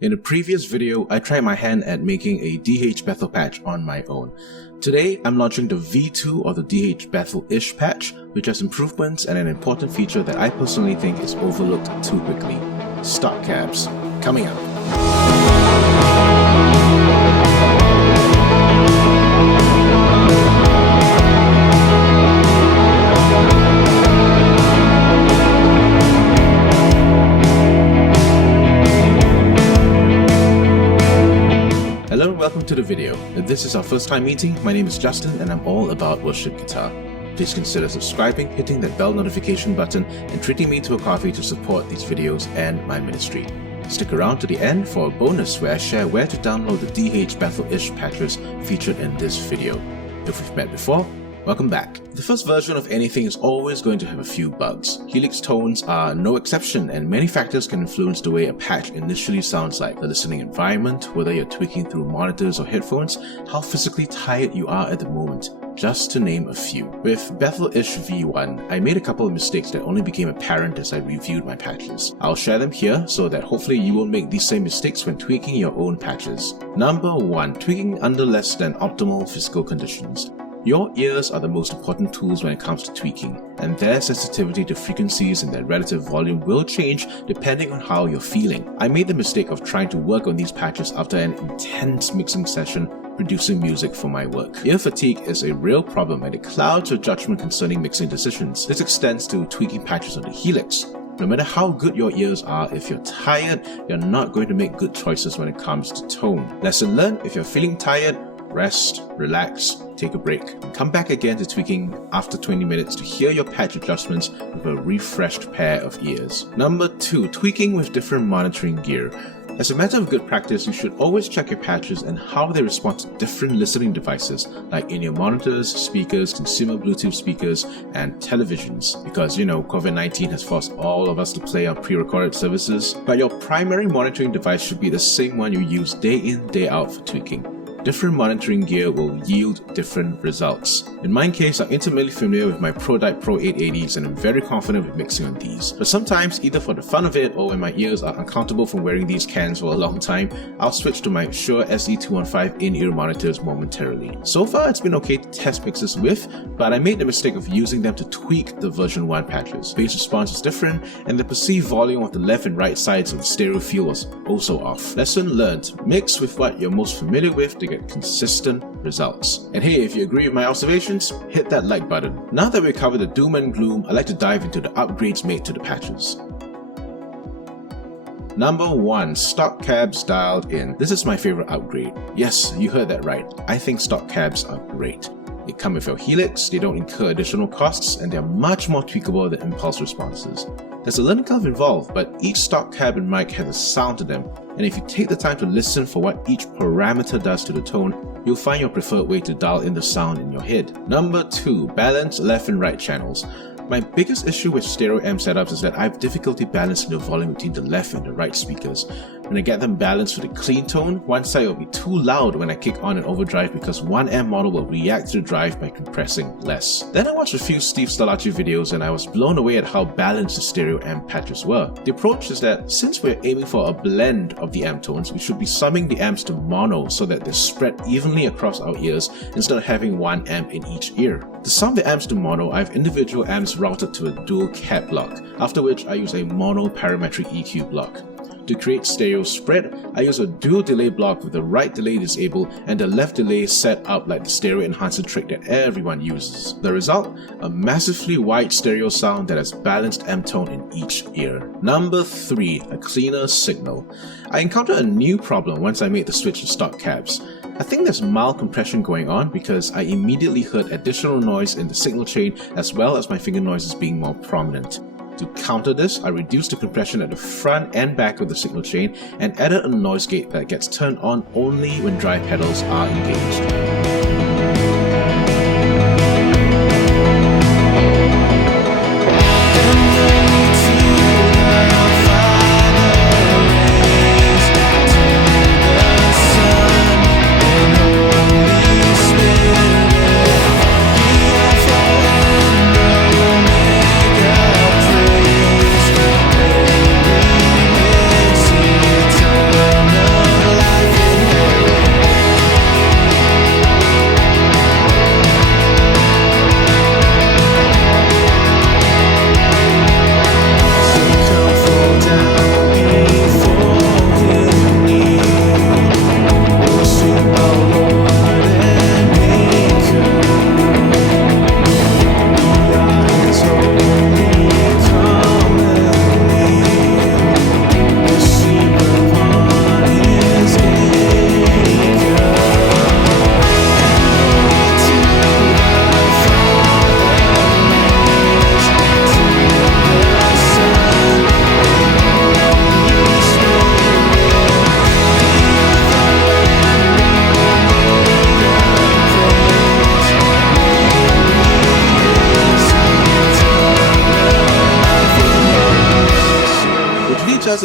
In a previous video, I tried my hand at making a DH Bethel patch on my own. Today, I'm launching the V2 or the DH Bethel-ish patch, which has improvements and an important feature that I personally think is overlooked too quickly. Stop cabs. Coming up. Hello and welcome to the video. If this is our first time meeting, my name is Justin and I'm all about worship guitar. Please consider subscribing, hitting that bell notification button, and treating me to a coffee to support these videos and my ministry. Stick around to the end for a bonus where I share where to download the DH Bethel-ish patches featured in this video. If we've met before, welcome back. The first version of anything is always going to have a few bugs. Helix tones are no exception, and many factors can influence the way a patch initially sounds like: the listening environment, whether you're tweaking through monitors or headphones, how physically tired you are at the moment, just to name a few. With Bethel-ish V1, I made a couple of mistakes that only became apparent as I reviewed my patches. I'll share them here so that hopefully you won't make these same mistakes when tweaking your own patches. Number 1. Tweaking under less than optimal physical conditions. Your ears are the most important tools when it comes to tweaking, and their sensitivity to frequencies and their relative volume will change depending on how you're feeling. I made the mistake of trying to work on these patches after an intense mixing session producing music for my work. Ear fatigue is a real problem and it clouds your judgment concerning mixing decisions. This extends to tweaking patches on the Helix. No matter how good your ears are, if you're tired, you're not going to make good choices when it comes to tone. Lesson learned: if you're feeling tired, rest, relax, take a break, and come back again to tweaking after 20 minutes to hear your patch adjustments with a refreshed pair of ears. Number 2. Tweaking with different monitoring gear. As a matter of good practice, you should always check your patches and how they respond to different listening devices, like in-ear monitors, speakers, consumer Bluetooth speakers, and televisions. Because, COVID-19 has forced all of us to play on pre-recorded services, but your primary monitoring device should be the same one you use day in, day out for tweaking. Different monitoring gear will yield different results. In my case, I'm intimately familiar with my ProDyte Pro 880s and I'm very confident with mixing on these. But sometimes, either for the fun of it or when my ears are uncomfortable from wearing these cans for a long time, I'll switch to my Shure SE215 in-ear monitors momentarily. So far, it's been okay to test mixes with, but I made the mistake of using them to tweak the version 1 patches. Bass response is different, and the perceived volume of the left and right sides of the stereo field was also off. Lesson learned: mix with what you're most familiar with to get consistent results. And hey, if you agree with my observations, hit that like button. Now that we've covered the doom and gloom, I'd like to dive into the upgrades made to the patches. Number 1. Stock cabs dialed in. This is my favorite upgrade. Yes, you heard that right. I think stock cabs are great. They come with your Helix, they don't incur additional costs, and they're much more tweakable than impulse responses. There's a learning curve involved, but each stock cab and mic has a sound to them, and if you take the time to listen for what each parameter does to the tone, you'll find your preferred way to dial in the sound in your head. Number 2. Balance left and right channels. My biggest issue with stereo amp setups is that I have difficulty balancing the volume between the left and the right speakers. When I get them balanced with a clean tone, one side will be too loud when I kick on an overdrive because one amp model will react to the drive by compressing less. Then I watched a few Steve Stalachi videos and I was blown away at how balanced the stereo amp patches were. The approach is that since we're aiming for a blend of the amp tones, we should be summing the amps to mono so that they're spread evenly across our ears instead of having one amp in each ear. To sum the amps to mono, I have individual amps routed to a dual cap block, after which I use a mono parametric EQ block. To create stereo spread, I use a dual delay block with the right delay disabled and the left delay set up like the stereo enhancer trick that everyone uses. The result? A massively wide stereo sound that has balanced amp tone in each ear. Number 3. A cleaner signal. I encountered a new problem once I made the switch to stock cabs. I think there's mild compression going on because I immediately heard additional noise in the signal chain as well as my finger noises being more prominent. To counter this, I reduced the compression at the front and back of the signal chain and added a noise gate that gets turned on only when drive pedals are engaged.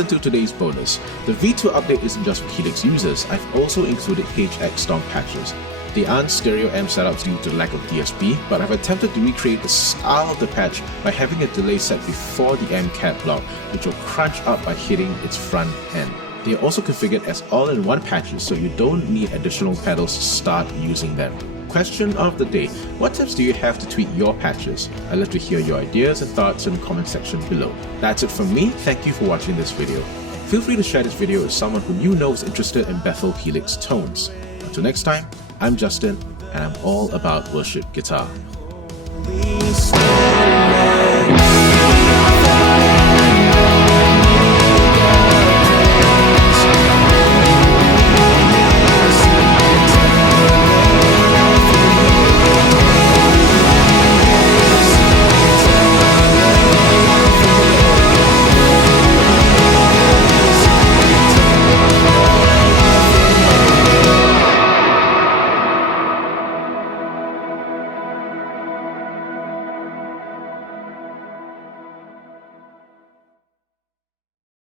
listen to today's bonus. The V2 update isn't just for Helix users, I've also included HX Stomp patches. They aren't stereo amp setups due to lack of DSP, but I've attempted to recreate the style of the patch by having a delay set before the amp cap block, which will crunch up by hitting its front end. They are also configured as all-in-one patches, so you don't need additional pedals to start using them. Question of the day: what tips do you have to tweak your patches? I'd love to hear your ideas and thoughts in the comment section below. That's it from me. Thank you for watching this video. Feel free to share this video with someone who you know is interested in Bethel Helix tones. Until next time, I'm Justin, and I'm all about worship guitar.